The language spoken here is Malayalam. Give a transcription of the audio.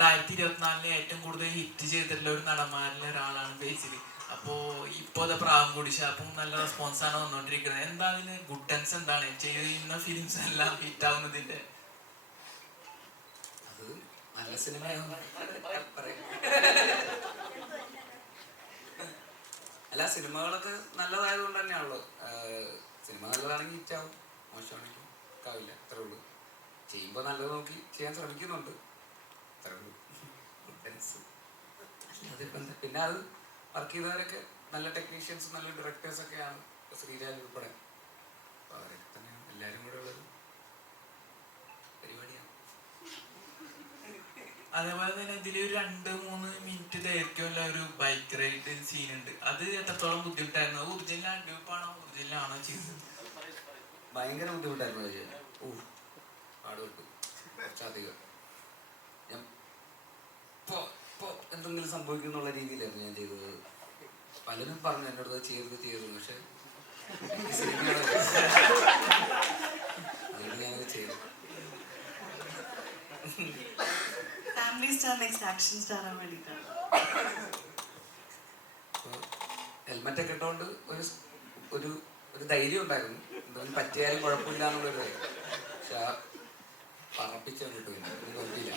2024 ഏറ്റവും കൂടുതൽ ഹിറ്റ് ചെയ്തിട്ടുള്ള ഒരു നടന്മാരിൽ ഒരാളാണ് ബേസിലി. അപ്പോ ഇപ്പൊ പ്രാവും കുടിച്ച അപ്പം നല്ല റെസ്പോൺസ് ആണ് വന്നുകൊണ്ടിരിക്കുന്നത്. എന്താ അതിന് ഗുഡൻസ് എന്താണ് ചെയ്യുന്ന ഫിലിംസ് എല്ലാം ഹിറ്റ് ആവുന്നതിന്റെ? അത് നല്ല സിനിമ അല്ല, സിനിമകളൊക്കെ നല്ലതായതുകൊണ്ട് തന്നെയാണല്ലോ. സിനിമ നല്ലതാണെങ്കിൽ ഹിറ്റാവും, മോശമാണെങ്കിൽ ആവില്ല. അത്രേ ഉള്ളൂ. ചെയ്യുമ്പോൾ നല്ലത് നോക്കി ചെയ്യാൻ ശ്രമിക്കുന്നുണ്ട്, അത്രേ ഉള്ളൂ. പിന്നെ അത് വർക്ക് ചെയ്തവരൊക്കെ നല്ല ടെക്നീഷ്യൻസും നല്ല ഡയറക്ടേഴ്സൊക്കെയാണ്. ശ്രീരാജ് ഉൾപ്പെടെ. അപ്പോൾ അവരൊക്കെ തന്നെയാണ് എല്ലാവരും കൂടെ ഉള്ളത് പരിപാടിയാണ്. അതേപോലെ തന്നെ ഇതിലൊരു 2-3 മിനിറ്റ് ദൈർഘ്യമുള്ള ഒരു ബൈക്ക് റൈഡ് സീൻ ഉണ്ട്. അത് എത്രത്തോളം ബുദ്ധിമുട്ടായിരുന്നു? ഒറിജിനൽ അഡ്യൂപ്പാണോ ഒറിജിനലാണോ ചെയ്തത്? ഭയങ്കര ബുദ്ധിമുട്ടായിരുന്നു ചെയ്യാൻ. പാടുപെട്ടു കുറച്ചധികം. ഞാൻ ഇപ്പോൾ എന്തെങ്കിലും സംഭവിക്കും എന്നുള്ള രീതിയിലായിരുന്നു ഞാൻ ചെയ്തത്. പലരും പറഞ്ഞു എന്നോട് ചെയ്തു, പക്ഷെ സിനിമയാണ് അതുകൊണ്ട് ഞാനത് ചെയ്തു. ഹെൽമെറ്റ് ഒക്കെ ഇട്ടുകൊണ്ട് ഒരു ധൈര്യം ഉണ്ടായിരുന്നു, എന്തെങ്കിലും പറ്റിയാലും കുഴപ്പമില്ല എന്നുള്ളൊരു ധൈര്യം. പക്ഷെ പറപ്പിച്ചു കിട്ടുമില്ല, നോക്കിയില്ല.